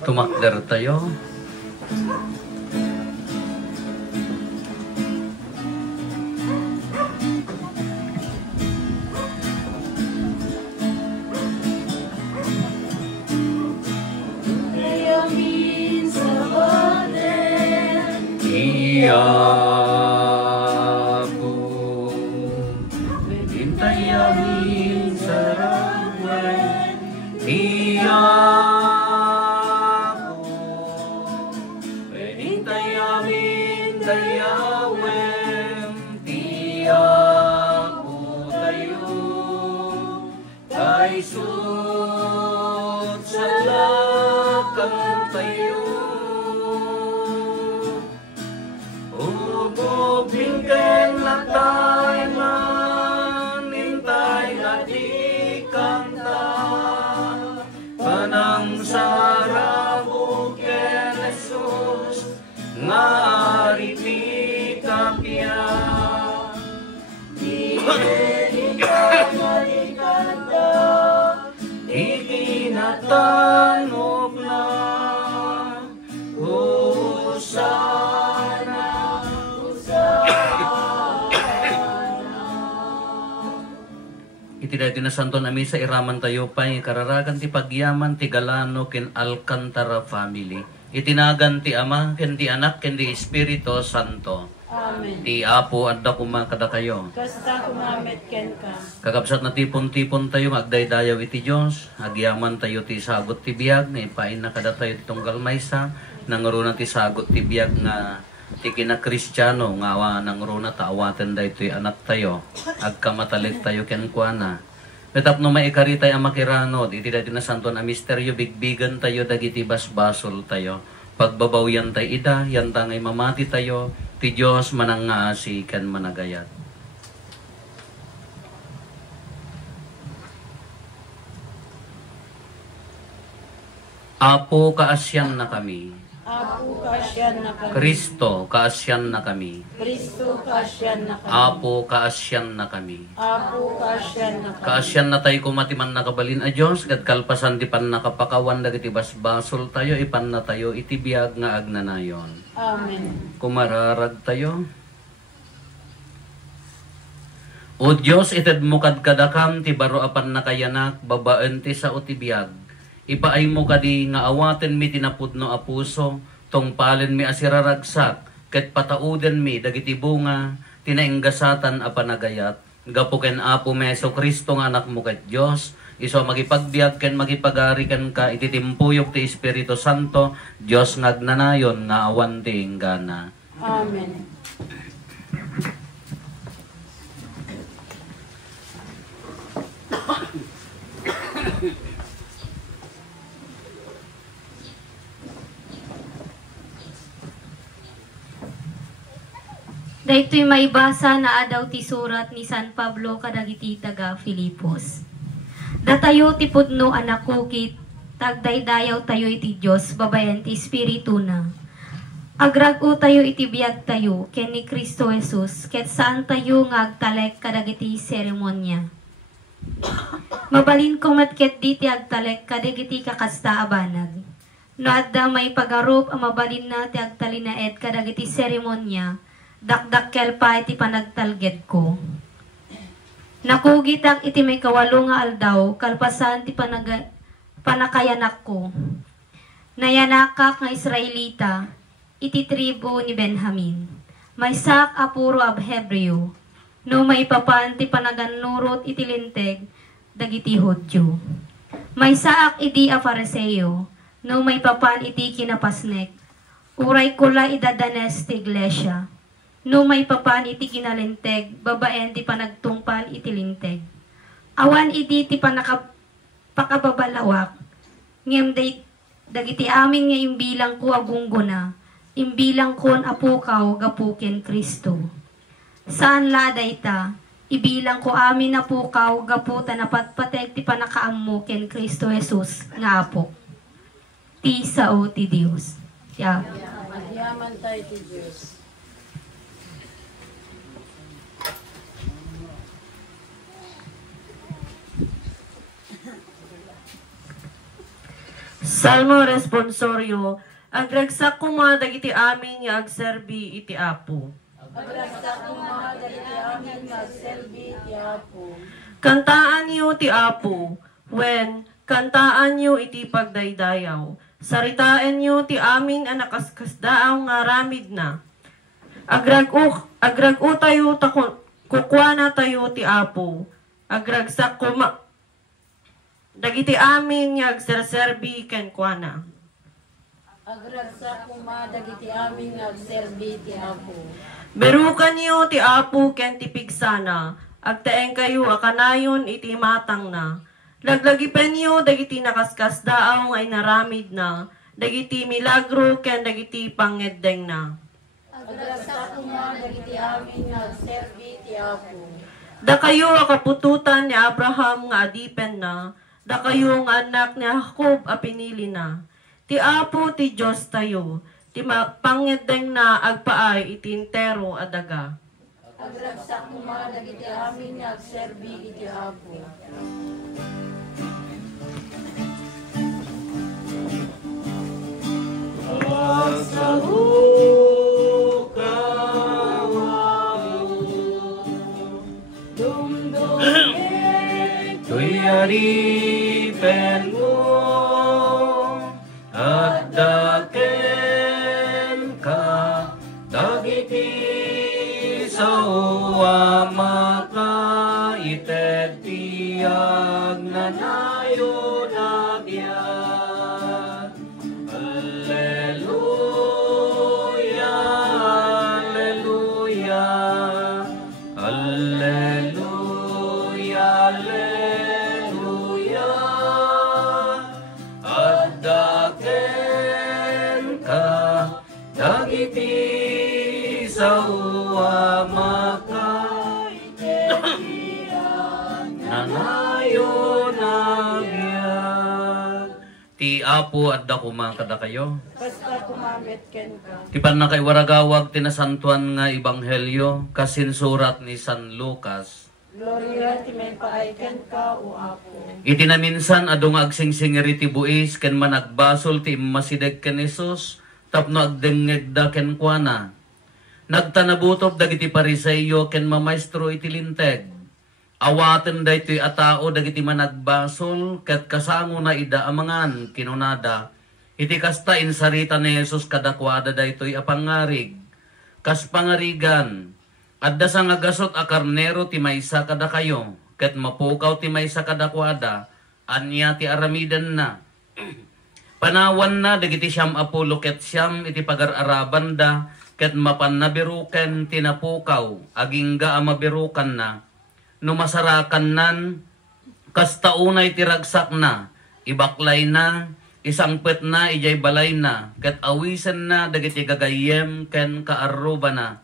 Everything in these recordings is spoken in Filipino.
Tumakder tayo. Iyaku Intayamin sarangwen Iyaku Intayamin dayawem Tiyaku tayo Kaisut salakang tayo Bingken na tayo manintay na di kanta Panang sarabu ken Jesus nga ariti kapya Ikinatanog na Iti dati na santo na misa iraman tayo pa'y kararagan ti pagyaman ti Galano ken Alcantara family. Itinagan ti Ama ken ti Anak ken ti Espiritu Santo. Amen. Ti Apo adda kumakada kayo. Kasta kumamet ken ka. Kakabsat na tipon-tipon tayo agdaydayaw iti Diyos. Agyaman tayo ti sagot ti biyag nga ipain na kada tayo ti tunggal maysa. Nangarunan ti sagot ti biyag nga ti kina-Kristiyano nga nangruna taawaten da ito'y anak tayo. Agkamatalit tayo kenkwana. Metap no maikaritay ang makiranod. Iti dati na santo na misteryo bigbigan tayo dagiti basbasol tayo. Pagbabawyan tayo ida, yan tangay mamati tayo. Ti Diyos manangaasi ken managayat. Apo kaasyan na kami. Apo kaasyan na kami. Kristo kaasyan na kami. Kristo kaasyan na kami. Apo kaasyan na kami. Apo kaasyan na kami. Kaasyan na tayo kumatiman nakabalin a Diyos, kad kalpasan di pan nakapakawan dagiti basbasol tayo, ipan na tayo itibiyag nga agnanayon. Amen. Kumararag tayo. O Diyos, ited mo kad kadakam, ti baro apan nakayanak, babaen ti sa utibiyag. Ipaay mo kadi nga awaten mi tinapudno a puso, tungpalen mi asiraragsak, ket patauden mi dagiti bunga, tinainggasatan a panagayat. Gapo ken Apo Meso Kristo nga anak mo ket Dios, iso magipagbiag ken magipagari ken ka ititimpuyok ti Espiritu Santo, Dios ngagnanayon nga awan ti inggana. Amen. Daytoy may basa na adaw ti surat ni San Pablo kadagiti taga Filipos. Datayo ti pudno anak kukit, tagdaydayaw tayo iti Diyos, babayan ti Espiritu na. Agrago tayo iti biyag tayo, ken ni Kristo Jesus, ket saan tayo nga agtalek kadagiti seremonya. Mabalin ko matket di ti agtalek kadagiti kakasta abanag. No adda may pagarup ang mabalin na ti agtalinaet kadagiti seremonya, dakdakkel pa iti panagtalged ko. Nakugitak iti may kawalo nga aldaw, kalpasan ti panakayanak ko. Nayanakak nga Israelita, iti tribu ni Benjamin. May sak apuro ab Hebreo, no may papan ti panaganurot iti linteg, dagiti Hudyo. May saak iti a Fariseo, no may papan iti kinapasnek, uray kula idadanes ti iglesia. No may papan iti kinalinteg, babaen ti panagtungpal iti linteg. Awan iti ti pakababalaak, ngem dagiti amin nga imbilang ko agungguna, imbilang kon apukaw gapuken Kristo. Saan laday ta, ibilang ko amin apukaw gaputa napatpateg ti panakaammo ken Kristo Jesus nga apo. Ti sao ti Dios. Yeah. Magyaman tayo ti Diyos. Salmo responsorio, agragsak kuma dagiti amin nga agserbi iti Apo. Agragsak kuma dagiti amin nga agserbi iti Apo. Kantaan niyo ti Apo, when kantaan niyo iti pagdaydayaw. Saritaan niyo ti amin anakaskasdaaw nga ramid na. Agrag-u tayo kukwana tayo ti Apo. Agragsak kuma dagiti amin nga agserserbi ken kuana. Agragsak kuma dagiti amin nga agserbi iti Apo. Berukan niyo ti Apo ken ti pigsana. Agtaeng kayo akanayon iti matang na. Laglagipen niyo dagiti nakaskas daaw nga inaramid na. Dagiti milagro ken dagiti pangeddeng na. Agragsak kuma dagiti amin nga agserbi iti Apo. Da kayo akapututan ni Abraham nga adipen na. Da kayo nga anak ni Jacob a pinili na. Ti Apo ti Diyos tayo. Ti pangeddeng na agpaay iti entero a daga. Agragsak kuma dagiti amin nga agserbi iti Apo. Tuyaripen mo at daken ka dagiti sawa makaited tiyag na nayo nagyan. Alleluia, alleluia, alleluia, alleluia. At daken ka dagiti sawa makaited tiyag na nayo nagyan. Ti Apo at dakuma kada kayo. Basta kumamit ken ka. Ti pan na kay waragawag tinasantuan nga ebanghelyo kasinsurat ni San Lucas. Gloria ti may paay ken ka o Apo. Iti na minsan adong agsingsingiri ti buis ken managbasol ti masideg ken Jesus tapno agdengeg da ken kuana. Nagtanabutob dagiti Pariseyo ken mamaestro iti linteg. Awaten daytoy a tao dagiti managbasol ket kasango na ida amangan kinunada. Iti kasta insarita ni Jesus kadakwada daytoy a pangarig. Kas pangarigan adda sa nga gasot a karnero ti maysa kada kayo ket mapukaw ti maysa kadakwada anya ti aramidan na. Panawan na dagiti siyam apulo ket siyam iti pagar-araban da ket mapannabiruken tinapukaw agingga a mabirukan na. Numasarakan nan, kasta unay tiragsak na, ibaklay na, isangpet na, ijay balay na, ket awisen na, dagiti gagayem, ken kaaruba na.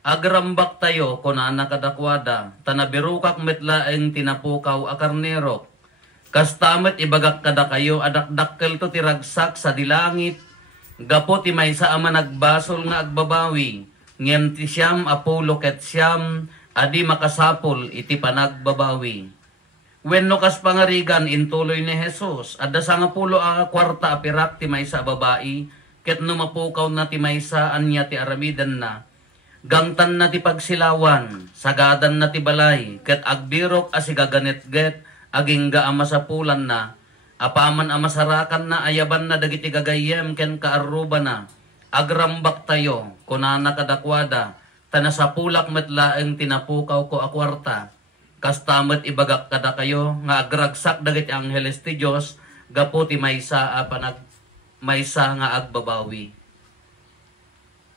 Agrambak tayo, kunana kadakwada, tanabirukak metlaeng tinapukaw a karnero. Kastamet ibagak kada kayo, adakdakkel to tiragsak sa dilangit, gapo ti maysa ama nagbasol nga agbabawi, ngem ti siyam apulo ket siyam, adi makasapol iti panagbabawi. Wenno kas pangarigan intuloy ni Jesus, adda sa nga pulo a kwarta apirak ti maysa babae, ket no mapukaw na ti maysa anya ti aramidan na. Gangtan na ti pagsilawan, sagadan na ti balay, ket agbirok asigaganetget, agingga amasapulan na. Apaman amasarakan na ayaban na dagiti gagayem ken kaaruba na. Agrambak tayo, kunana kadakwada, tanasapulak metlaeng tinapukaw ko a kwarta. Kastamet ibagak kada kayo nga agragsak dagiti angheles ti Dios gapo ti maysa a maysa nga agbabawi.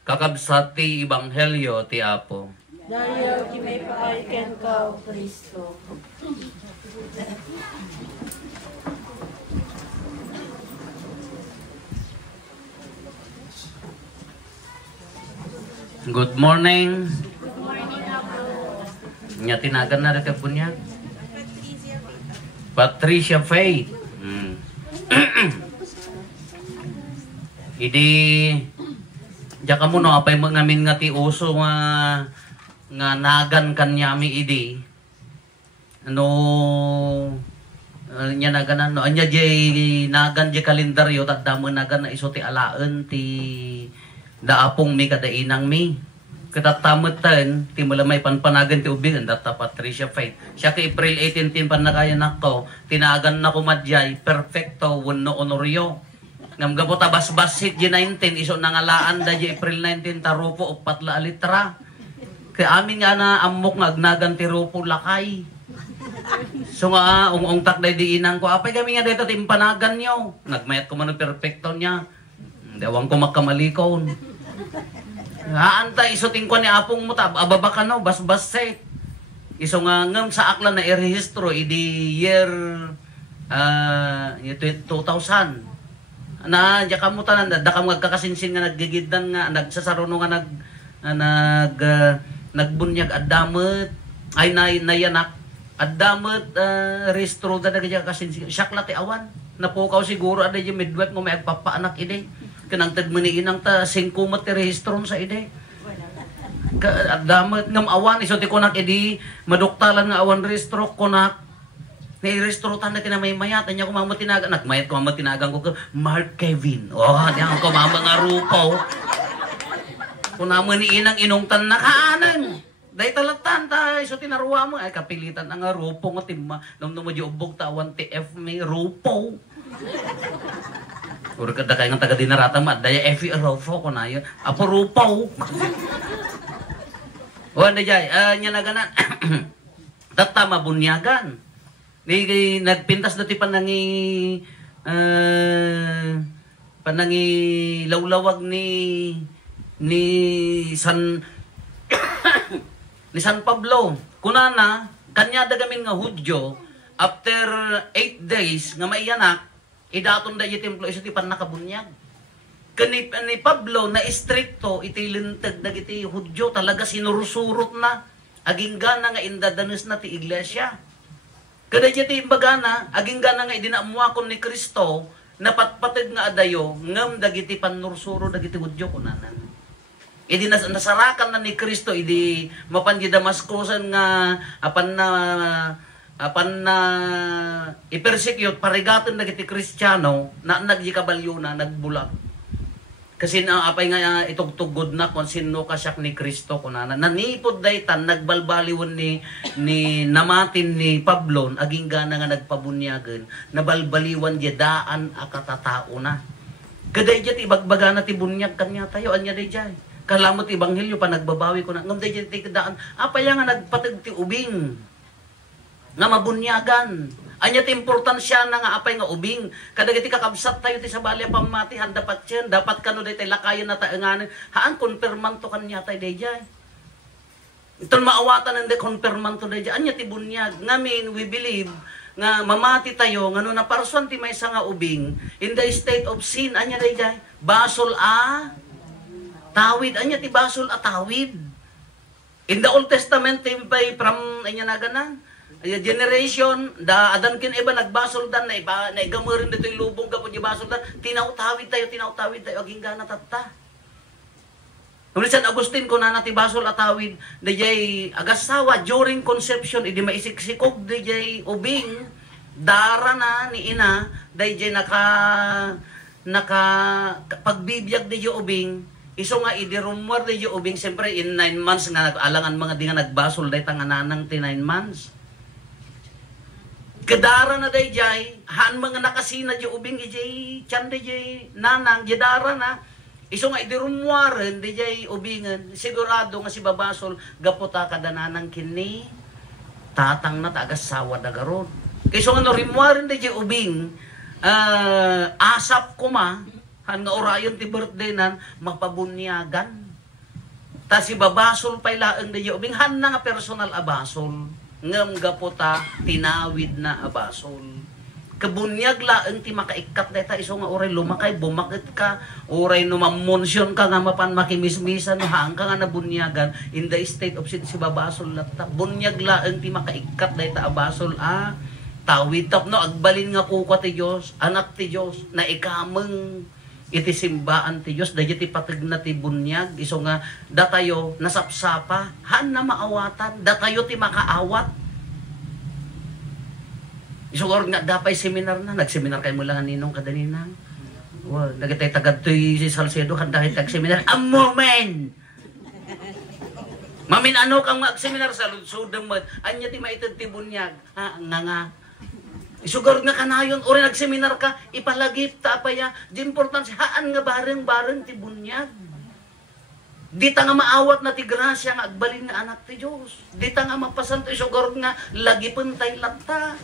Kakabsat ti ebanghelyo ti Apo. Dayaw ti may paay ken ka o Kristo. Good morning. Good morning, Apo. Nya tinagan na ka punya. Patricia Faith. Idi jaka mo no apay ngamin nga ti uso nga nagan kanyami idi. Ano Nya naganan no anya jay nagan jay kalendaryo tadamo nagan na iso ti alaan ti daapong mi kada inang mi katatamatan ti malamay panpanagan ti ubing data Patricia Faith siya ka April 18 tin panakayan nako tinagan na ko madjay perfecto wenno honorio ngam gapota basbasit jay 19 iso nangalaan da jay April 19 tarupo upat la litra kay amin nga na amok nga agnagan ti rupo lakay. So nga, ung takday di inang ko, apay kami nga dito, timpanagan nyo. Nagmayat ko man ang perfecto niya. Dewang ko magkamalikon. Haantay, iso tingko ni apong mo, ababa ka no, bas-bas set. Iso nga, ngam sa aklan na irehistro, idi year 2000. Na, diya ka mo tanan, da ka magkakasinsin nga naggigidan nga, nagsasaruno nga nagbunyag at damot, ay nayanak. At damot restro da nagaya kasi syakla ti awan napukaw siguro ada yung midwet mo may agpapaanak ide kanang tagmaniin ang ta 5 mat ti rehistron sa ide at damot ngam awan iso ti kunak ide maduktalan nga awan restro kunak ni restro tan na tinamay-mayat anya ko mamo tinagan nagmayat ko mamo tinagan ko Mark Kevin diyan ko mamo nga rupaw kunamo ni inang inungtan na kaanan. Dahil talatan tayo, so tinaruwa mo, ay kapilitan ang rupo nga timma, nung mo di ubog tawan ti F may rupo. Uro kada kayo ng taga dinarata ma, daya F rupo ko na yun, apo rupo. Wanda jay, nya na ganan, tatama bunyagan. Nagpintas dati panangi lawlawag ni San Pablo. Kunana, kanya dagamin nga Hudyo, after 8 days nga maiyanak, idaton da yung templo iso ti pan nakabunyag. Kani ni Pablo na istrikto iti lintag dagiti Hudyo talaga sinurusurot na aging gana nga indadanes na ti iglesia. Kada ti imbagana aging gana nga idinaamuakon ni Kristo napatpatid nga adayo ngem dagiti panursuro dagiti Hudyo kunanan. Idi nasarakan na ni Kristo idi mapan di Damaskusan nga apan na ipersecute parigaton dagiti Kristiyano na nagikabalyo na nagbulag. Kasi na apay nga itugtugod na kung sino kasyak ni Kristo kunana. Nanipod daytan nagbalbaliwon ni namatin ni Pablo aging gana nga nagpabunyagan nabalbaliwan di daan akatatao na. Kaday di ibagbaga na ti bunyag kanya tayo anya day jay. Kalamot ibanghelyo pa nagbabawi ko na ngam day ti daan apay nga nagpateg ti ubing nga mabunyagan anya ti importansya na nga apay nga ubing kadagiti kakabsat tayo ti sa balya pamatihan dapat yan dapat kano day tay lakayon na taenganen haan konfirman to kanya tay day jay iton maawatan ng konfirman to day jay anya ti bunyag ngamin we believe nga mamati tayo ngano na parson ti maysa nga ubing in the state of sin anya day jay basol tawid, anya ti basol tawid. In the Old Testament, timpay from, anya na ganan, generation, da adan kin iba nagbasol dan, na igamurin dito yung lubong kapag yung basol dan, tinautawid tayo, aging gana tatta. Ngunit San Agustin, kung na ti basol tawid, da jay agasawa, during conception, idi maisiksikog, da jay ubing, dara na ni ina, da jay pagbibiyag da jay ubing, iso nga idirumwar di yung ubing, siyempre in 9 months nga alangan mga di nga nagbasol day tangananang ti 9 months. Kadara na day jay, haan mga nakasina di ubing, ijay, chan di jay, nanang, jadara na. Iso nga idirumwaran di jay ubingan, sigurado nga si babasol, gaputa kadananang kini, tatang na tagasawa da garon. Iso nga no rimwaran di jay ubing, asap kuma, han nga orayon ti birthday nan magpabunyagan. Ta si babasol pay laeng di ubing han na nga personal abasol ngem gaputa tinawid na abasol. Kabunyag laeng ti makaikat deta iso nga oray lumakay bumakit ka oray no mamonsyon ka nga mapan makimismisan hang ka nga nabunyagan in the state of sin si babasol latta bunyag laeng ti makaikat deta abasol tawid tapno agbalin nga kuko ti Dios anak ti Dios na ikameng iti simbaan ti Diyos, dahil iti patag na ti bunyag, iso nga, datayo nasapsapa, han na maawatan, datayo ti makaawat. Isugor nga dapay seminar na, nagseminar kay mula ninong kadaninang. Wow, nagitay tagad to'y si Salcedo kan dahil tag-seminar. A moment! Mamin ano kang mag-seminar sa ludsudang mo, anya ti maitad ti bunyag. Ha, nga. Isugar nga kanayon, ori nag-seminar ka, ipalagip ta pa ya, di importansya, haan nga bareng-bareng ti bunyag. Di ta nga maawat na ti grasya nga agbalin nga anak ti Diyos. Di ta nga mapasanto, isugar nga lagipon tay lata.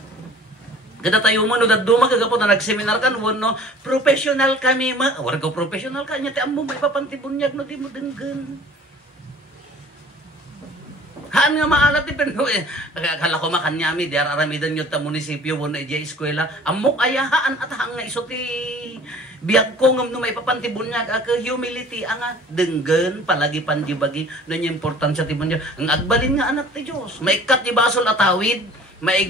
Kada tayo mo, no, daduma kagapot na nag-seminar ka, no, professional kami, warga ko professional ka, nya ti amo may papantibunyag, no, di mo denggan. Haan nga maalat ti pero kala ko makanyami, di araramidan nyo ta munisipyo, wano ija eskwela, amok ayahaan at hang nga iso ti biyag ko ngam no may papantibunyag, aka humility, nga denggan, palagi pandibagi, no niya importansya ti bunyag, ang agbalin nga anak ti Diyos, may kat di basol atawid, may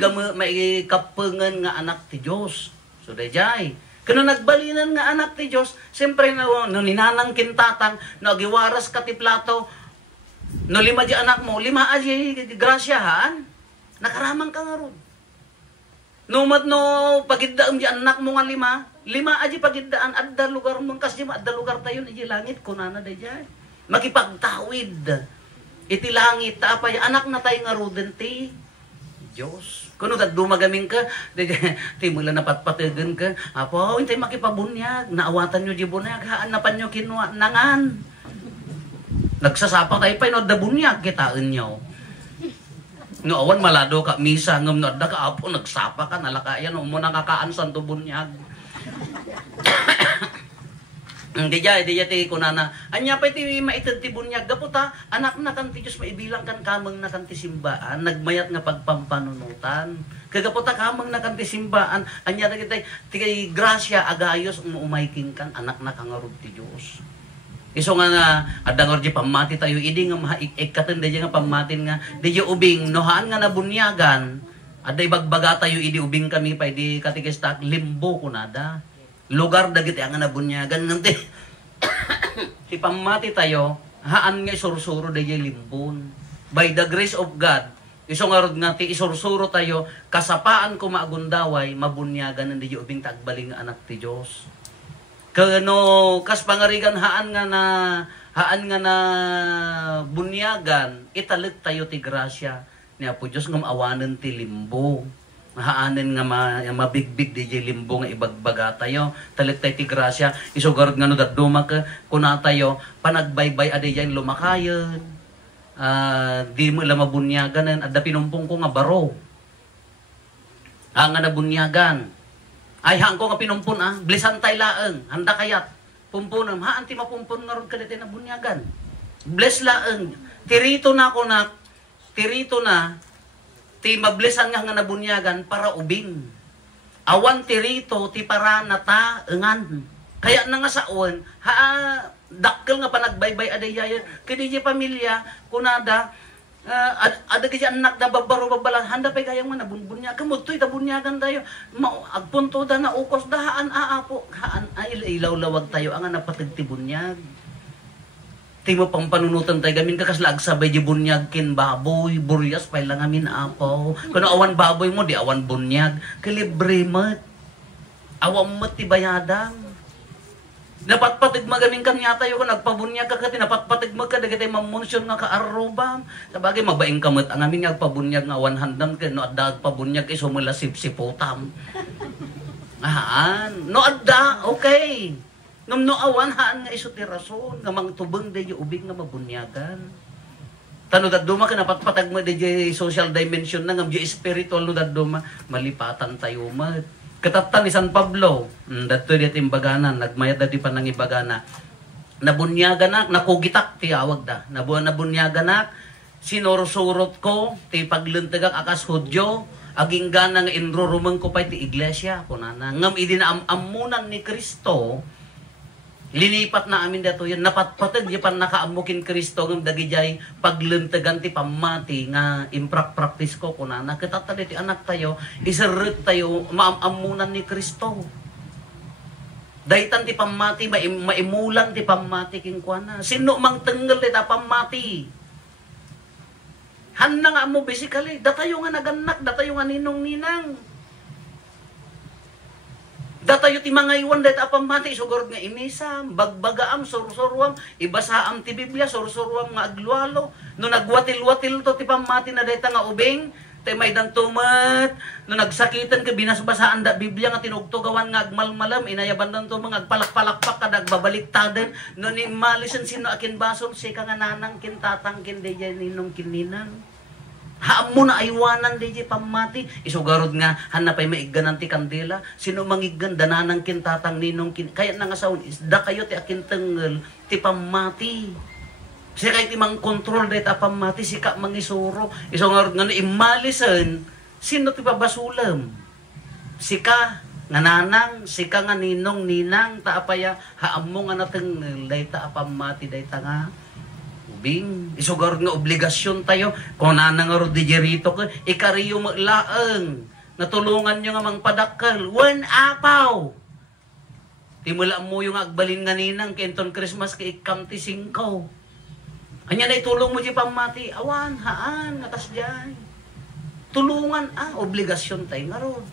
kapengan nga anak ti Diyos. So, dayjay. Kano nagbalinan nga anak ti Diyos, siyempre no ninanang kintatang, no agiwaras ka ti plato, no 5 di anak mo, 5 aji grasyahan, nakaramang ka nga ron. No pagidaan di anak mo nga 5 aji pagidaan, adda lugar mo, kasi adda lugar tayo, iji langit, kunana dayjay. Makipagtawid, iti langit, tapay, anak na tayo nga roden ti Diyos. Kuno dat dumagaming ka, ti mula napatpatigan ka, apo, hintay makipabunyag, naawatan nyo di bunyag, haanapan nyo kinwa, nangan. Nagsasapa tayo pa, no, da bunyag, kitaan nyo. No, awan malado ka, misa, ngam no, da ka, apo, nagsapa ka, nalakayan, no, mo nakakaansan to bunyag. Di ti kunana, anya pa iti maitad ti bunyag, gaputa, anak na kan ti Diyos, maibilang kan kamang na kan ti simbaan, nagmayat nga pagpampanunutan. Kagaputa kamang na kan ti simbaan, anya na kita, ti grasya, agayos, umaiking kan, anak na kangarod ti Diyos. Iso nga adangor di pamati tayo, idi nga maikatan, di nga pamatin nga, di ubing, nohaan nga nabunyagan, aday bagbaga tayo, idi ubing kami pa, idi katikistak, limbo kunada. Lugar dagiti ang nabunyagan ng ti pamati tayo, haan nga isursuro dahi limbon. By the grace of God, iso nga rod nga ti isursuro tayo, kasapaan ko maagundaway, mabunyagan ng dahi ubing tagbaling anak ti Diyos. Kano, kas pangarigan haan nga na bunyagan, italit tayo ti grasya, ni Apo Diyos nga maawanan ti limbo. Haanin nga mabigbig di limbo nga ibagbaga tayo, talit tayo ti grasya, isugarod nga no daduma ka, kuna tayo, panagbaybay aday yan lumakayan, di mo lang mabunyagan, at da pinumpong ko nga baro, nga nabunyagan, ay hang ko nga pinumpon blisan tayo laeng, handa kayat, pumpunam, haan ti mapumpon nga ron ka dito nabunyagan, bless laeng, tirito na, ti mablesan nga nabunyagan para ubing. Awan ti rito, ti para nataengan. Kaya na nga saon, dakkel nga panagbaybay adayayan, kadi di pamilya, kunada, ada kaya anak na babaro-babalan, handa pa kaya nga nabunbunya, kamutoy tabunyagan tayo, agpunto da na ukos, dahaan aapo, haan ay ilaw-lawag tayo, ang napatagtibunyag. Timo pang panunutan tayo gamin kakaslag sabay di bunyag kin baboy, buryas pa lang amin apaw. Kano awan baboy mo, di awan bunyag. Kalibre mat. Awam mat ti bayadang. Napatpatig magamin kanya tayo kung nagpabunyag ka kati, napatpatig magkadagitay mamunsyon nga kaarubam. Sabagay mabaing kamot, ang amin nga pabunyag nga 100 ka, no adda pabunyag iso mula sipsiputam. No adda, okay. Ngam no awan haan nga iso ti rason, nga mang tubeng de ubig nga mabunyagan. Tano daduma ka napatpatag mo de social dimension na ngam di spiritual no daduma, malipatan tayo mat. Katatan ni San Pablo, dadto di timbaganan, nagmayad dati pa nang ibagana. Nabunyagan nak, nakugitak ti awag da. Nabunyagan nak, sinorsurot ko, ti paglentagak akas Hudyo, aging ganang inrurumang ko pa ti iglesia, kunana. Ngam idi na amunan ni Kristo, linipat na amin dato yan, napatpatag di pan nakaamukin Kristo ng dagijay pagluntagan ti pamati nga imprak-practice ko kunana. Kitatali ti anak tayo, isarrit tayo, maamunan ni Kristo. Daitan ti pamati, maimulan ti pamati king kuana. Sino mang tenggal ti pamati? Handa nga mo basically, datayo nga naganak, datayo nga ninong-ninang. Datayo ti mga iwan dahit apamati, sugurod nga imisam, bagbagaam, sursuruam, ibasaam ti Biblia, sursuruam nga aglualo. No nagwatil-watil to ti pamati na dahit nga ubing, tay may dantumat, no nagsakitan ka, binasbasaan da Biblia nga tinugtugawan nga agmalmalam, inayaban danto mga agpalak-palakpak kadag babaliktaden, no ni malisan sino akin basol, sika nga nanang kintatang kindeya ninong kininang. Haam mo na aywanan di pamati. Isugarod nga, hanapay maigganan ti kandila. Sino mangiggan, dananang kintatang ninong kaya na nga saun, isda kayo ti akin tengel, ti pamati. Siya kayo ti mang kontrol dahil pamati, sika mangisuro. Isugarod nga na imalisan, sino ti pabasulam? Sika, nga nanang, sika nga ninong, ninang, taapaya, haam mo nga natengel, dahil pamati, dahil nga, ubing, isugarod nga obligasyon tayo. Kung nanangarod di jerito ka, ikariyo maglaang. Natulungan nyo nga mang padakal. One apaw. Timula mo yung agbalin nga ninang, kenton Christmas ka ikamti singkaw. Anya na itulong mo di pamati. Awan, haan, ngatas dyan. Tulungan, obligasyon tayo nga ron.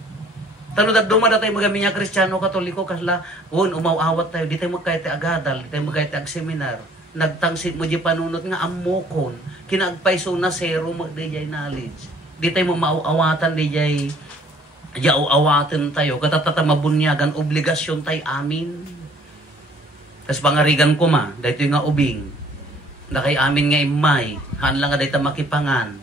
Tanong dumada tayo magami nga Kristiyano, Katoliko, kasla, umawawat tayo, di tayo magkayte agadal, di tayo magkayte ag seminar. Nagtangsit mo di panunot nga amokon, kinagpaiso na zero magdijay knowledge. Di tayo mo maawatan dijay yaawatan tayo, katatata mabunyagan, obligasyon tayo amin. Kas pangarigan ko dahito yung nga ubing, na kay amin nga imay, haan lang nga dahito makipangan.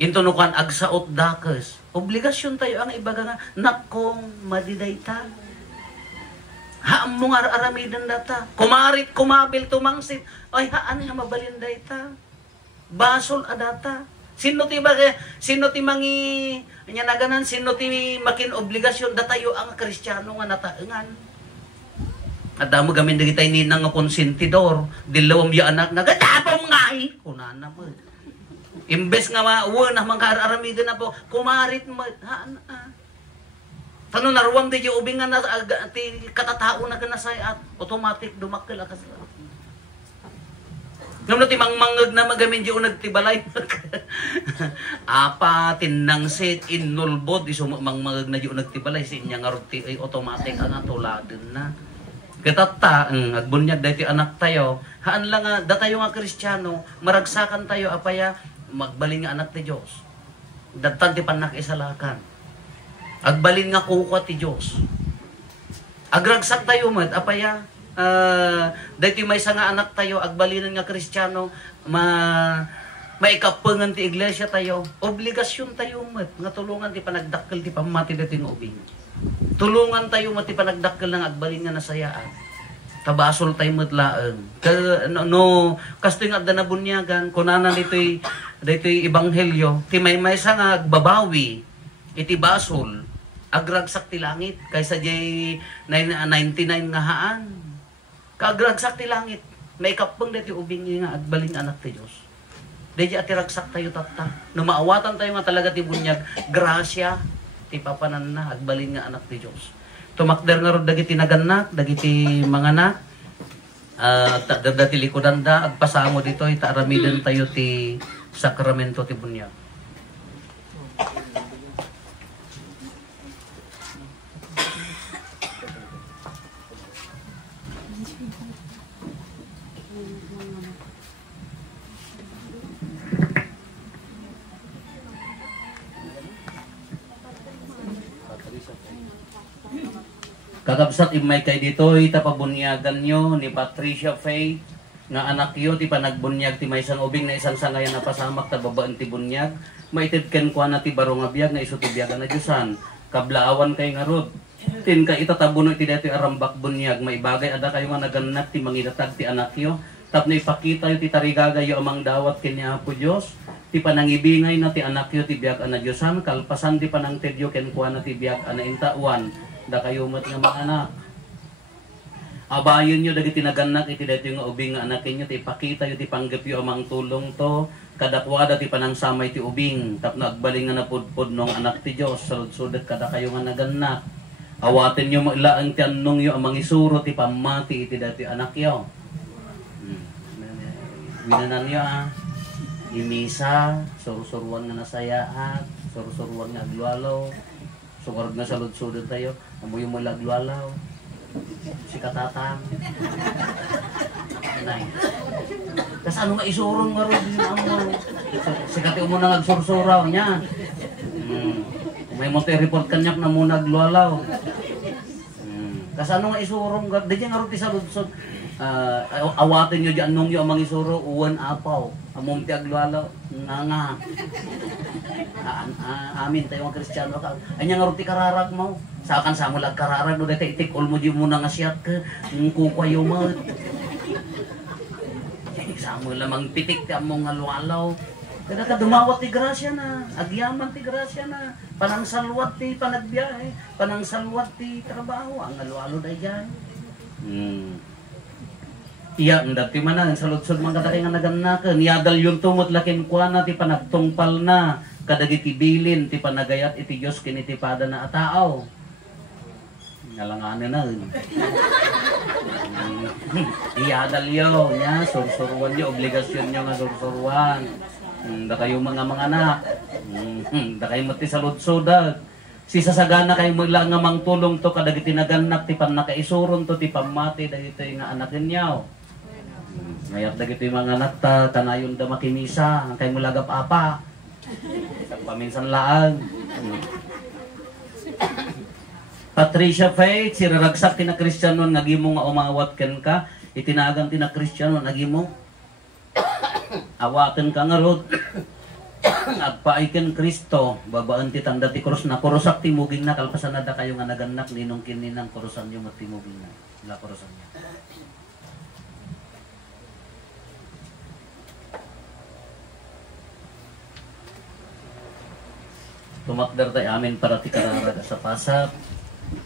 Intunukan agsaot dakas, obligasyon tayo ang ibaga nga, nakong madidayta. Haam mo nga aramidan data. Kumarit, kumabil, tumangsit. Ay, haan nga mabalin data. Basol adata. Sino ti mangi, anya naganan, sino ti makin obligasyon, datayo ang Kristiyano nga nataengan. At damo gamin dagi tayo ninang nga konsentidor. Dilawam ya anak, nagatapong nga eh. Kunana mo. Imbes nga na mga aramidan na po, kumarit mo, haan Tano naruwang di ubing nga ti katatao na kanasay at automatic dumakkel akas. Ngam na ti mangmangag na magamin di unag ti balay. Apa tinang set inulbod iso mangmangag na di unag ti balay sin nya nga ti automatic ang atuladen na. Katata agbunyag dati anak tayo, haan lang nga datayo nga Kristiyano, maragsakan tayo apaya magbalin nga anak ti Dios. Datan ti panak isalakan. Agbalin nga kuko ti Diyos. Agragsak tayo apaya, dahil may nga anak tayo, agbalinan nga Kristiyano, maikapangan ti iglesia tayo, obligasyon tayo nga tulungan ti panagdakkel ti pamati dati nga ubing. Tulungan tayo ti panagdakkel ng agbalin nga nasayaan. Tabasol tayo matlaan. Kasto yung adda na bunyagan, kunana dito'y ibanghelyo, ti may nga agbabawi, iti basol, agragsak ti langit, kaysa jay 99 nga haan. Kaagragsak ti langit, may kapang dati ubing nga agbaling anak ti Diyos. Dahil ati ragsak tayo tata. Numaawatan tayo nga talaga ti bunyag, grasya, ti papanan na, agbaling nga anak ti Diyos. Tumakder nga ron dagiti naganak, dagiti mga anak, dagiti likodan da, agpasamo dito, itaaramidan tayo ti sakramento ti bunyag. Kakabsat imay kay dito, itapabunyagan nyo ni Patricia Faye, nga anak yo, ti panagbunyag, ti may isang ubing na isang sangayan na pasamak, ta babaan ti bunyag, maitidken kwa na ti baro nga biyag, na iso ti biyagan na Diyosan, kablaawan kay nga rod, tin ka itatabuno ti dito arambak bunyag, maibagay, ada kayo nga naganak, ti mangidatag ti anak yo, tap na ipakita yo, ti tarigaga yo amang dawat kanya po Diyos, ti panangibingay na ti anak yo, ti biyag na Diyosan, kalpasan ti panangtedyo, ken kwa na ti biyag na intawan, da kayo mat nga mga anak. Abayon nyo dagiti naganak iti dito yung ubing nga anakin nyo, ti ipakita yung ti panggap yung amang tulong to, kadakwada ti panangsamay ti ubing, tap na agbaling nga napudpud nung anak ti Diyos, salud-sudat kada kayo nga naganak. Awatin nyo maglaang ti anong yung amang isuro ti pamati iti dito anak yo. Minanan nyo imisa, surusuruan nga nasayaat, surusuruan nga aglualo, sukarag nga salud-sudat tayo, Amo yung malaglalaw. Si katatang. Nay. Kas ano nga isurong nga rin din amo. Si kati mo na nagsursuraw niya. May mo report kanyak na mo naglalaw. Kas ano nga isurong nga. Di nga rin ti sa ludsod. Awatin nyo dyan nung yung mga isuro. Uwan apaw. Among ti aglalaw. Nga. Amin tayo mga Kristiyano ka. Anya nga rin ti kararag mo. Sa akan sa mo lag kararag. No, dati itik all mo di mo na nga siyat ka. Kukwayo mo. Sa mo lamang pitik ti among alwalaw. Kada ka dumawat ti grasya na. Agyaman ti grasya na. Panang salwat ti panagbiyahe. Panang salwat ti trabaho. Ang alwalo na dyan. Iya, dati man na, sa lutsod mga kataki nga naganakan. Niyadal yung tumot lakin kwa na, ti panagtungpal na. Kadagiti bilin, ti panagayat, iti Diyos kinitipada na ataaw. Ngalanganin na. Iyadal yun, ya, sursuruan nyo, obligasyon nyo nga sursuruan. Da kayo mga anak. Da kayo mati sa lutsodag. Si sasagana kayo magla nga mang tulong to, kadagiti naganak, ti panakaisuron to, ti pamati, dagiti nga anakin nyaw. Ngayon dagiti mga anak ta, kanayon da makinisa, ang kayo mulagap apa. Paminsan laan. Patricia Faith, siraragsak tina Kristiyano, nagimo nga umawat ken ka, itinagan tina Kristiyano, nagimo awaten ka nga rod. Agpaiken Kristo, babaan ti tanda ti krus na kurusak ti muging na, kalpasan na da kayo nga naganak, ninong kininang kurusan nyo mat ti muging na, la kurusan nyo. Tumakdar tayo amin para ti kararag sa pasap.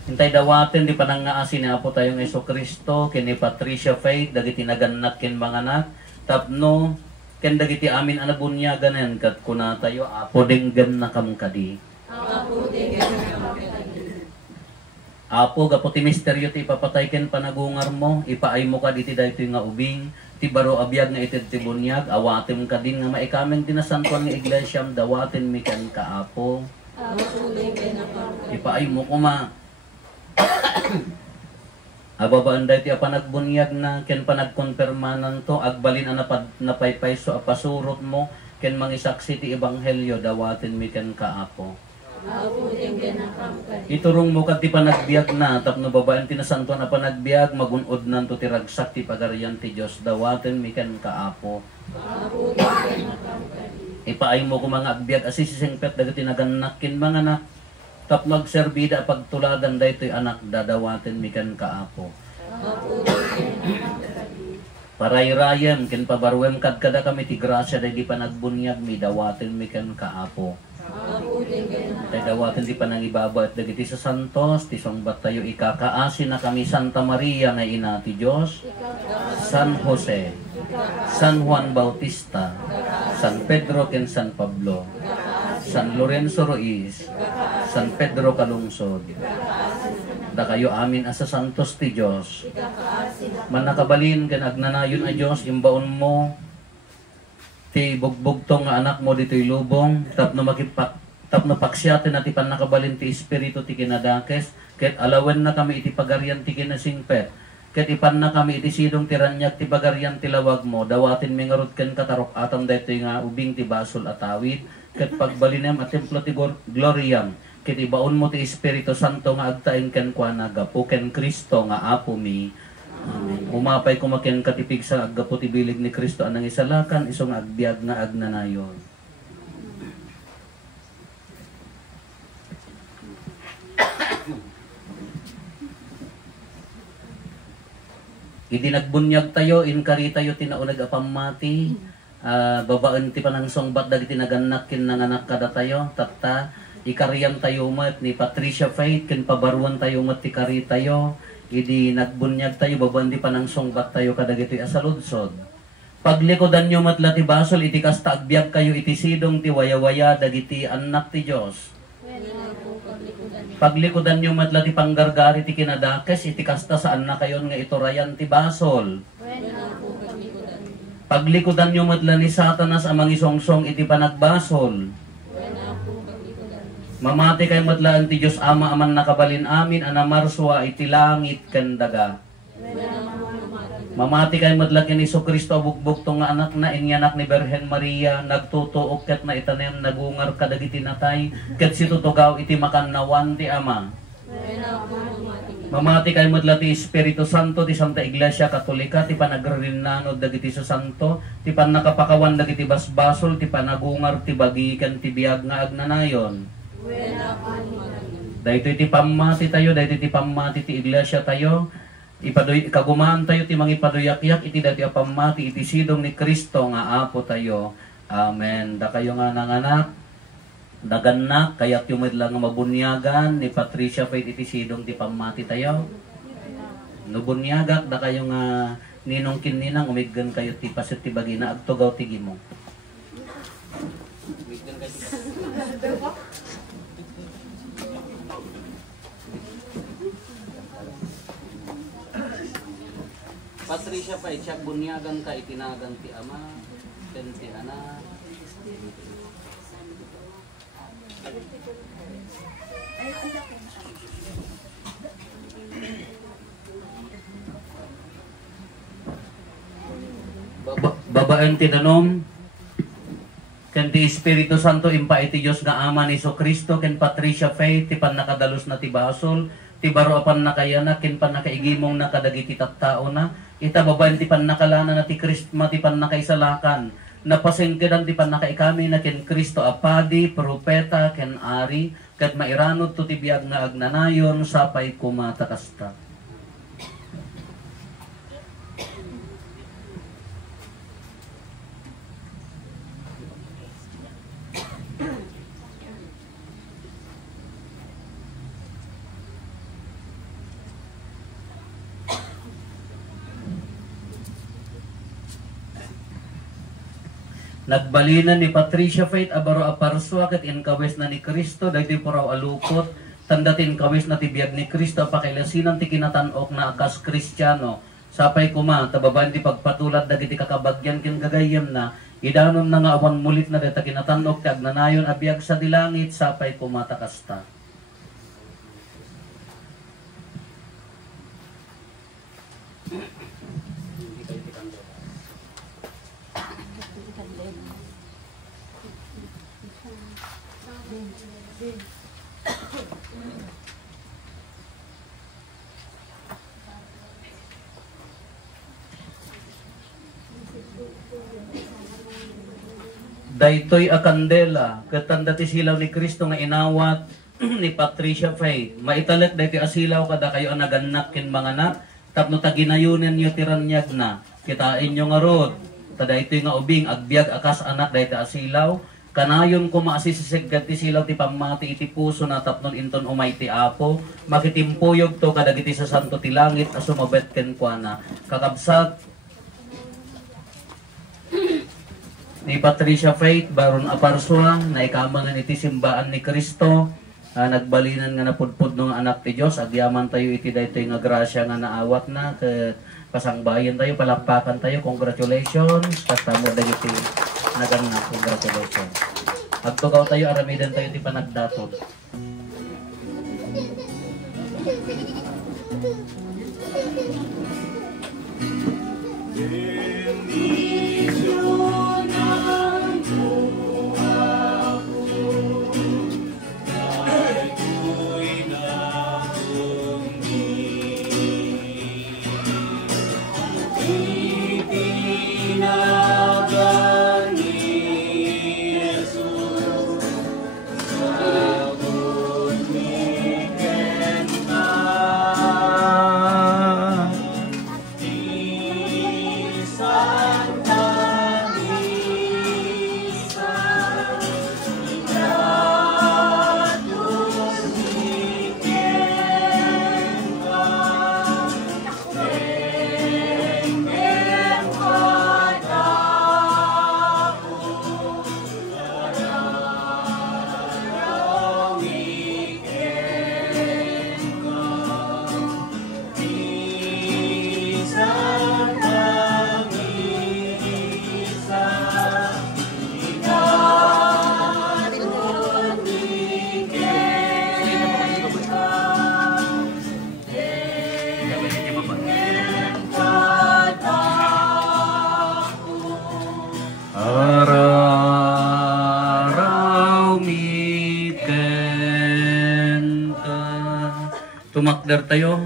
Hintay dawaten di panangaasin na po tayong Yeso Kristo, kini Patricia Faith, dagiti naganak ken mga anak, tapno, ken dagiti amin anabunyagan kat kuna tayo, apo denggan na kamkadi. Apo, gapo ti misteryo ti papatay ken panagungar mo, ipaay mo ka diti dayto nga ubing, ti baro abiyag nga ited ti bunyag, awatem ka din nga maikameng tinasantuan nga iglesyam, dawaten mi ken kaapo. Ipaay mo kuma. Ababaan dahi ti apanagbunyag na ken panagkonpermanan to, agbalin ang napaypayso apasurot mo, ken mangisaksi ti ebanghelyo, dawaten mi ken kaapo. Iturong mo kat ti panagbiag na, tapno babaan tinasantuan na panagbiag, magunod nanto ti ragsak ti pagarian ti Diyos, dawaten mi ken kaapo. Ipaay mo kung mga agbiag, asisisengpet dagiti naganakin mga na, tapno agserbida pagtuladan daytoy anak, dadawaten mi ken kaapo. Parayrayem ken pabarwem kadkada kami ti grasya daydi panagbunyag mi, dawaten mi ken kaapo. Tay dawaten di panangibaba at dagiti sa santos, ti songbat tayo ikakaasin na kami Santa Maria nga ina ti Diyos, San Jose, San Juan Bautista, San Pedro ken San Pablo, San Lorenzo Ruiz, San Pedro Calungsod, da kayo amin asa santos ti Diyos, manakabalin ken agnanayon a Diyos, imbaon mo ti bugbog tong nga anak mo dito'y lubong, tapno paksyatin na ti panakabalin ti Espiritu ti kinadakes, ket alawen na kami iti pagarian ti kinasingpet, ket ipan na kami iti sidong tiranyag ti pagarian ti lawag mo, dawatin mi nga rod ken katarok atam daytoy nga ubing ti basol atawid, ket pagbalinem at templo ti gloriam, ket ibaon mo ti Espiritu Santo nga agtaen ken kuana gapo ken Kristo nga apo mi. Amen. Umapay kumaken katipig sa aggapo ti bilig ni Kristo anang isalakan isong agbiag nga agnanayon. Idi nagbunyag tayo, inkari tayo tinaunag apamati, babaan ti panangsong bat dagiti naganakin nanganak kada tayo, tatta, ikariyam tayo mat ni Patricia Faith, ken pabaruan tayo mat ti kari tayo, idi nagbunyag tayo, babaan ti panangsong bat tayo kadagiti asaludsod. Paglikodan nyo matla ti basol, iti kasta agbiag kayo iti sidong ti waya-waya dagiti anak ti Diyos. Paglikodan nyo matla ti panggargari ti kinadakes, iti kasta saan na kayon nga iturayan ti basol. Paglikodan nyo matla ni Satanas amang isongsong iti panagbasol. Mamati kay madlaan ti Diyos Ama aman nakabalin amin, anamarswa iti langit kandaga. Mamati kay madlakin ni Iso Kristo bugbog to nga anak na inyanak ni Birhen Maria, nagtutuok ket na itanem nagungar kadagiti natay, ket situtugaw iti makannawan ti Ama. Mamati kay madla ti Espiritu Santo ti Santa Iglesia Katolika, ti panagrinanod dagiti sa Santo, ti panakapakawan dagiti basbasol, ti panagungar ti bagikan ti biag nga agnanayon. Daytoy ti pamati tayo, daytoy ti pamati ti Iglesia tayo. Kagumaan tayo ti mangipaduyakyak iti dati apamati iti sidong ni Kristo nga apo tayo. Amen. Da kayo nga nanganak, naganak, kaya't yumid lang nga mabunyagan ni Patricia Faith iti sidong ti pamati tayo. Nubunyagak, da kayo nga ninong kininang umiggan kayo ti pasit ti bagina, agtugaw ti gimo. Patricia pa siya bunyagan ka itinagan ti Ama, ken ti Anak. Babaen ti danom, ken ti Espiritu Santo impa iti Dios nga Ama ni Iso Kristo, ken Patricia Faith ti pannakadalos na ti basol, ti baro apan nakayana ken pannakaigimong nakadagiti tattao na. Ita babaen ti pannakalana na ti Kristma ti pannakaisalakan. Napasengkedan ti pannakaikami na ken Kristo apadi, propeta, ken ari, ket mairanod to ti biag nga agnanayon sapay kumatakasta. Nagbalinan ni Patricia Faith abaro aparswa ket inkawes na ni Kristo dagiti puraw alupot tandatin kawes na ti biag ni Kristo pakilasinang ti kinatan-ok na akas Kristiyano sapay kuma tababan ti pagpatulad dagiti kakabagyan ken gagayem na idanom na nga awan mulit na deta kinatan-ok ti agnanayon a biag sa dilangit sapay kumatakasta. Daytoy a kandela, katanda ti silaw ni Kristo nga inawat ni Patricia Faith. Maitalet daytoy asilaw kada kayo ang naganak ken manganak, tapno ta ginayunen nyo tiranyag na. Kitain nyo nga rod, ta daytoy nga ubing agbiag akas anak daytoy asilaw. Kanayon ko maasisisegad ti silaw ti pamati iti puso na tapnon inton umay ti Apo. Makitimpuyog to kadagiti sa santo ti langit a sumabet ken kuana. Kakabsat ni Patricia Faith baron aparswa na ikamangan iti simbaan ni Kristo, nagbalinan nga napudpud ng anak ti Dios, agyaman tayo iti daytoy nga grasya nga naawat na ket pasangbayan tayo, palakpakan tayo. Congratulations kasamo dagiti naganak, congratulations. Agtugaw tayo, aramidan tayo ti panagdaton. der tayo.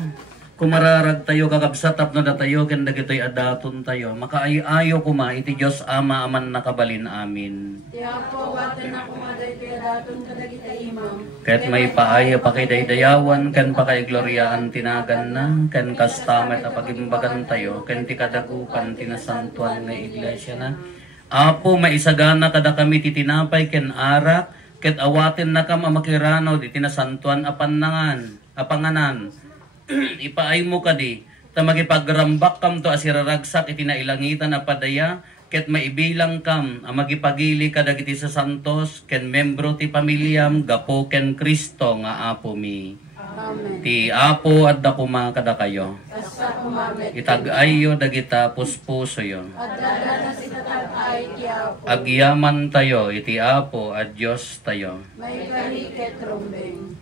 Kumararag tayo kakabsatap na tayo ken dagitoy adaton tayo. Makaayo kuma iti Dios Ama aman nakabalin amin. Tiyak po, watan na kumaday kaya daton kadagiti imam. Ket may paaya pakidaydayawan ken pakaigloriaan tinagan na ken kastamet a pagimbagan tayo ken ti kadagupan tinasantuan nga iglesia na. Apo maisagana kada kami ti tinapay ken arak ket awaten na kam a makirano di tinasantuan a panganan. Ipaay mo kadi ta magipagrambak kam to asiraragsak iti nailangitan a padaya ket maibilang kam a magipagili kadagiti sa santos ken membro ti pamilyam gapo ken Kristo nga apo mi. Amen. Ti apo adda kuma kada kayo. Asa kumamet. Itag-ayo dagita puspuso yo. At dala na si tatay tiyak po. Agyaman tayo iti apo at Dios tayo. May kariket rumbeng.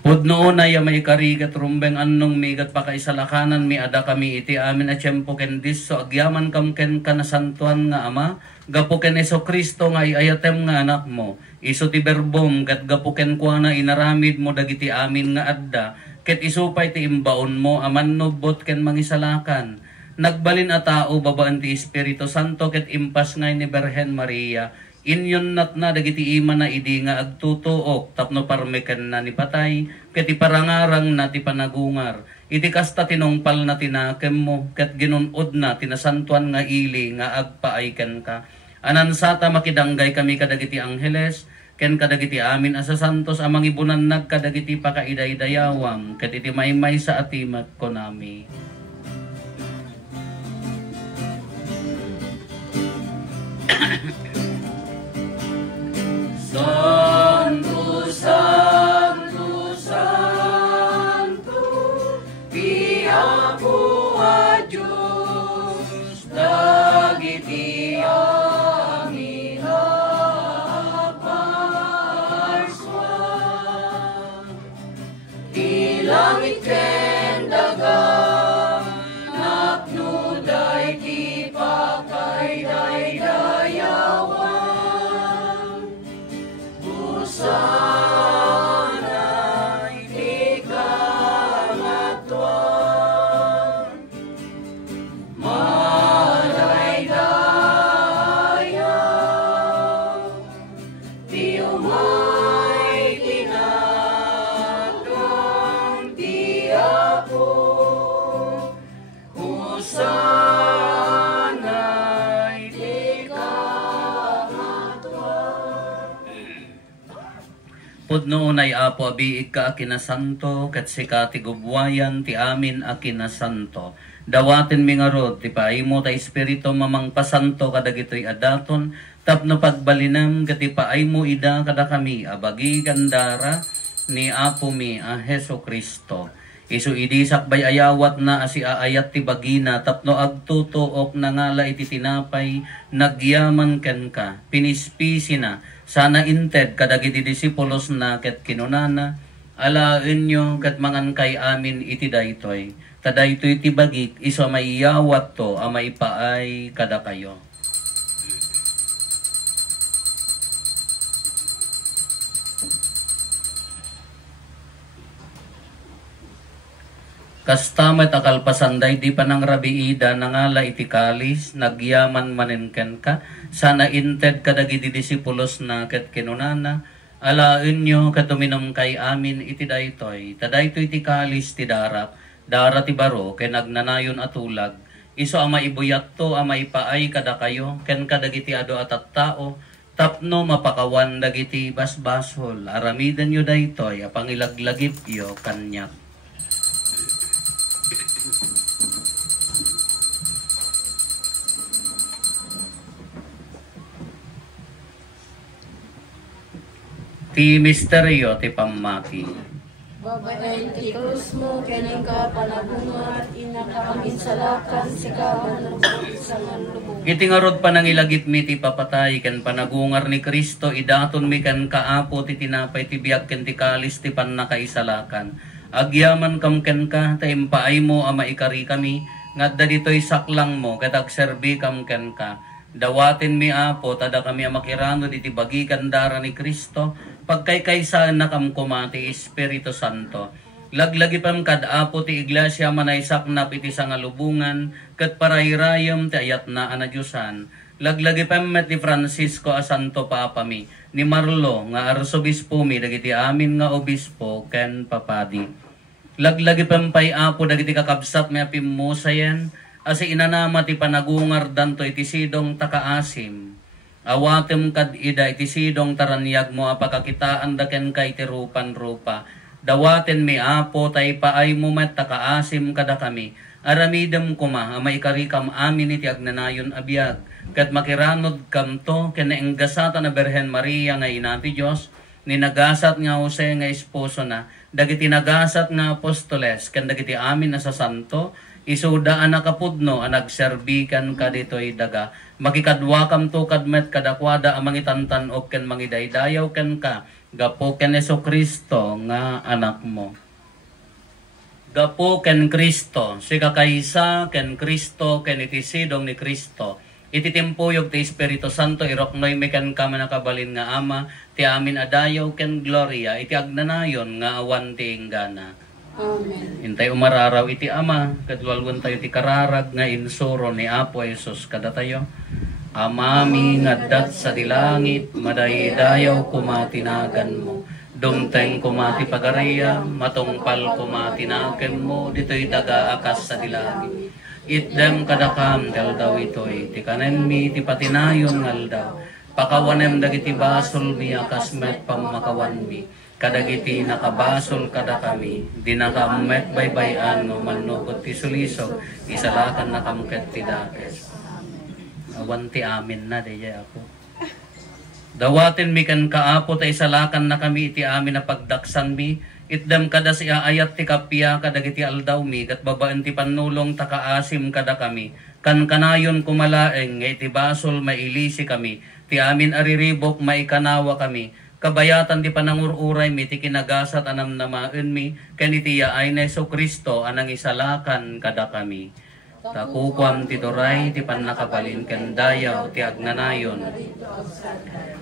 Pudno na ya may karigat rumbeng annong migat pakaisalakanan mi ada kami iti amin a tiyempo ken disso agyaman kam ken kanasantuan nga ama gapo ken Hesus Kristo nga iayatem nga anak mo iso ti berbom ket gapo ken kuana inaramid mo dagiti amin nga adda ket isupay ti imbaon mo aman nubot ken mangisalakan nagbalin a tao babaan ti Espiritu Santo ket impas ngay ni Birhen Maria inyon na dagiti ima na idi nga agtutuok tapno parmeken na ni patay ket iparangarang na ti panagungar iti kasta tinongpal na tinakem mo ket ginunod na tinasantuan nga ili nga agpaayken ka anansata makidanggay kami kadagiti angheles ken kadagiti amin asa santos amang ibunan kadagiti pakaidaydayawang ket iti maymay sa atimat ko nami. Santo, Santo, Santo, Tiapo a Diyos, dagiti amin aparswan. Ti langit ken daga, napnuday ti pakaidaydayawang. Sana'y di kamatuan, madaydayaw, di umay tinagang di ako, husana'y di kamatuan. Pudno unay apo abiig ka akinasanto ket sika ti gubwayan ti amin akinasanto. Dawaten mi nga rod ti paaymo ta espiritu mamang pasanto kadagitoy adaton tapno pagbalinam ket ti paaymo ida kada kami abagi gandara ni apo mi a Hesus Kristo. Isu idi sakbay ayawat na asi aayat ti bagina tapno agtutuok na ngala iti tinapay nagyaman ken ka pinispisi na sana inted kadagiti disipulos na ket kinunana alaen nyo ket mangan kay amin iti daytoy tadaytoy ti bagik isu maiyawat to a maipaay kada kayo. Kastamet akalpasanday di panang rabiida nangala iti kalis nagyaman manenken ka sana inted kadagiti disipulos na ket kinunana alaen nyo ket uminom kay amin iti daytoy tadaytoy ti kalis ti dara ti baro ken nagnanayon atulag isu ama ibuyat to ama ipaay kada kayo ken kadagiti adu atat tao tapno mapakawan dagiti basbasol aramiden yo daytoy apang ilaglagip yo kanyak. Ti misteryo ti pamati. Babaen ti krus mo, kening ka panabungat, inakaminsalakan, sikaman ng sangan lubong. Iti nga rod panangilagip mi ti papatay, ken panagungar ni Kristo, idaton mi ken kaapo ti tinapay ti biag ken ti kalis ti pannakaisalakan. Agyaman kam ken ka, ta impaay mo ama ikari kami, ngadda ditoy saklang mo, ket agserbi kam ken ka. Dawatin mi apo, tada kami makirano diti bagi kandara ni Kristo, pagkaykaysaan na kam kumati Espiritu Santo. Laglagipam kad apo ti iglesia manaysak na iti sangalubungan, kat parayrayam ti ayat na anadyosan. Laglagipam met ni Francisco a Santo Papa mi, ni Marlo nga arsobispo mi, dagiti amin nga obispo, ken papadi. Laglagipam pay apo dagiti kakabsat mi apimusayen, asi inanama ti panagungar danto iti sidong takaasim. Awatem kad ida iti sidong taranyag mo apakakitaan daken kay ti rupan-rupa. Dawaten mi apo tay paay mo met takaasim kada kami. Aramidem kuma amay karikam amin iti agnanayon abiyag. Kat makiranod kamto kenaenggasata na Berhen Maria nga ina ti Diyos. Ninagasat nga Jose nga esposo na. Dagiti nagasat nga apostoles ken dagiti amin na sa santo. Isuda anakapudno anagserbikan kaditoy daga. Makikadwa kam to kadmet kadakwada amang itantan o ken mangidaydayaw ken ka. Gapo ken Jesucristo nga anak mo. Gapo ken Kristo, si kakaysa ken Kristo ken itisidong ni Kristo. Iti timpuyog ti Espiritu Santo iroknoy mekan kama nakabalin nga ama, ti amin adayaw ken gloria, iti agnanayon nga awan ti inggana. Amen. Intay umararaw iti ama, kadwalwan tayo ti kararag nga insuro ni Apo Jesus kada tayo. Amami ngaddat sa dilangit, madaydayaw kumatinagan mo. Dumteng kumati pagariya, matungpal kumatinaken mo, dito'y daga akas sa dilangit. Itdem kadakam tel daw ito'y, ti kanen mi ti patinayon ngal daw. Pakawanem dagiti basol mi akas met pamakawan mi. Kadagiti nakabasol kada kami, dinakamet baybayan no manukot ti sulisog, isalakan nakamket ti dakes. Awan ti amin na deya ako. Dawatin mi kan kaapo ta isalakan na kami iti amin na pagdaksan mi. Itdam kada si aayat ti kapya kadagiti aldaw mi. Kat babaan ti panulong takaasim kada kami. Kan kanayon kumalaeng nga iti basol mailisi kami. Ti amin ariribok maikanawa kami. Kabayatan ti panangururay mi ti kinagasat anam namaen mi. Ken iti yaay na Jesucristo anang isalakan kada kami. Takukwam ti doray ti pannakabalin ken dayaw ti agnanayon.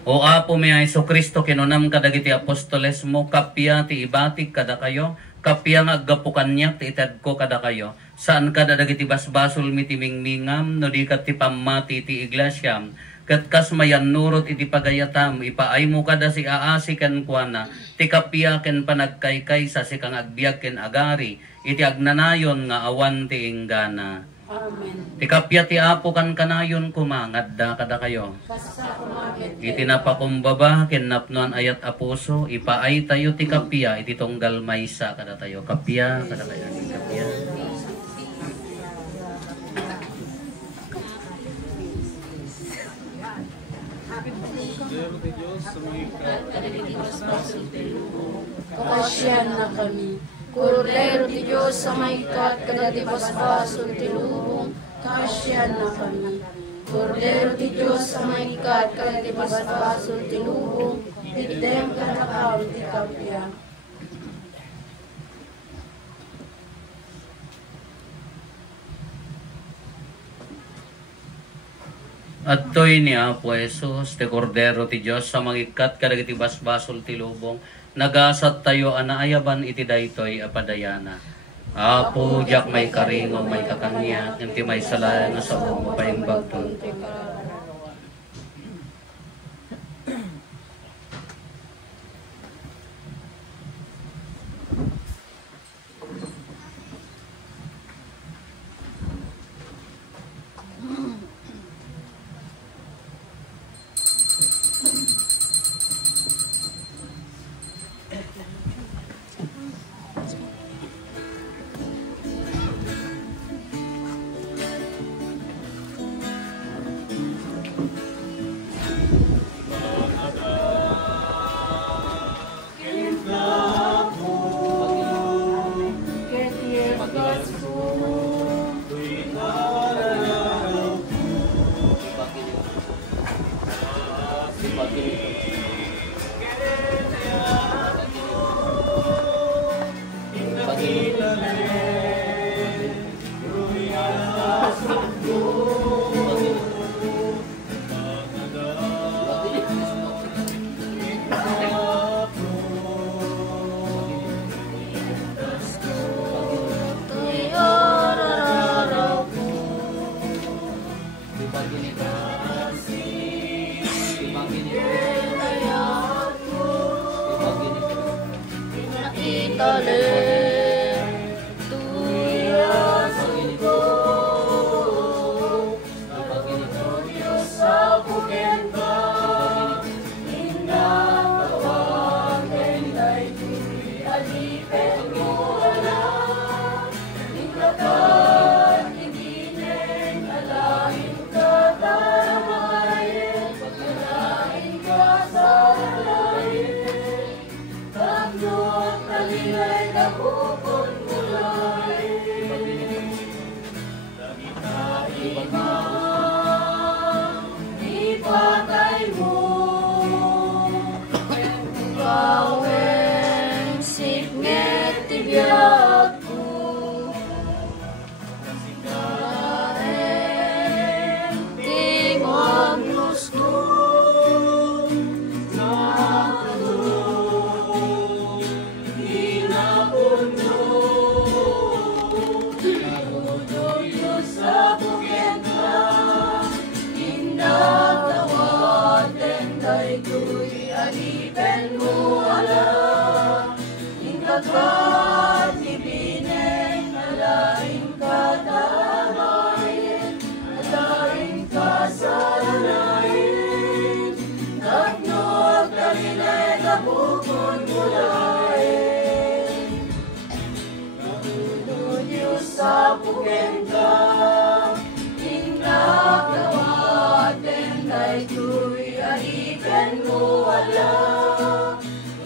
O apo mi Jesucristo kinunam kadagiti apostoles mo kapya ti ibatik kada kayo, kapya nga aggapukanyak ti ited ko kada kayo. Saan kada dagiti basbasol mi ti mingmingam no di kat ti pamati ti iglesyam. Kat kas mayan nurot iti pagayatam ipaay mo kada si aasi ken kuana ti kapya ken panagkaykay sa si kang agbiag ken agari. Iti agnanayon nga awan ti inggana. Amen. Ti kapya ti apo kan kanayon kumangadda kada kayo. Basta kumagit. Iti napakumbaba ken napnuan ayat apuso ipaay tayo ti kapya iti tunggal maysa kada tayo. Kapya kada kayo ti kapya. Kasyan na kami. Kordero ti Diyos sa may kat kada di basbason ti lubong, kasyan na kami. Kordero ti Diyos sa may kat kada di basbason ti lubong, itdem kadakam ti kapya. At to'y ni Apo Jesus, ti Kordero ti Diyos sa magikat kadagiti basbasol ti lubong, nagasat tayo anaayaban iti daytoy apadayana. Apo, jak may karingo, may kakangya, inti may salayan na sa mo payong bagton. pugen ka, tinglag gawaten kay tuy ariken mo wala,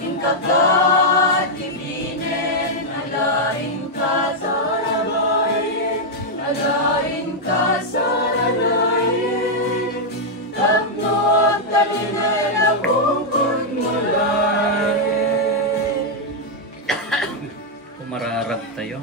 ingkagad ibinen alain ka sa rabayin, alain ka sa rabayin, tapno at talinay na bukod mo lain. Kumararag tayo.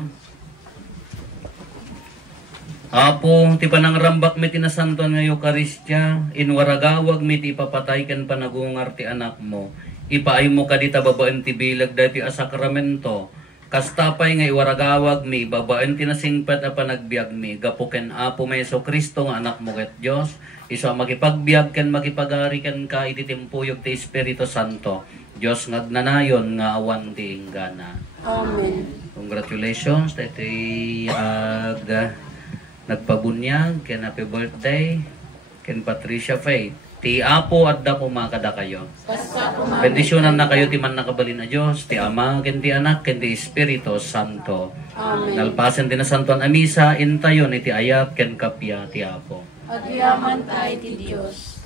Apo, ti panang rambak mi tinasanton nga Eukaristya, inwaragawag mi ti ipapatay ken panagungar ti anak mo. Ipaay mo kadita babaen ti bilag dati a sakramento. Kastapay nga iwaragawag mi, babaen ti nasingpet a panagbiag mi. Gapuken Apo Meso Kristo nga anak mo ket Dios. Iso makipagbiag ken makipagari ken ka iti timpuyog ti Espiritu Santo. Dios ngagnanayon nga awan ti inggana. Amen. Congratulations, dati nagpabunyag, ken happy birthday, ken Patricia Faith. Ti Apo at da pumakada kayo. Bendisyonan na kayo ti man nakabalin na Diyos, ti Ama, ken ti Anak, ken ti Espiritu Santo. Amen. Nalpasan ti nasantuan a misa, intayon iti ayat ken kapya ti Apo. At yaman tayo ti Diyos.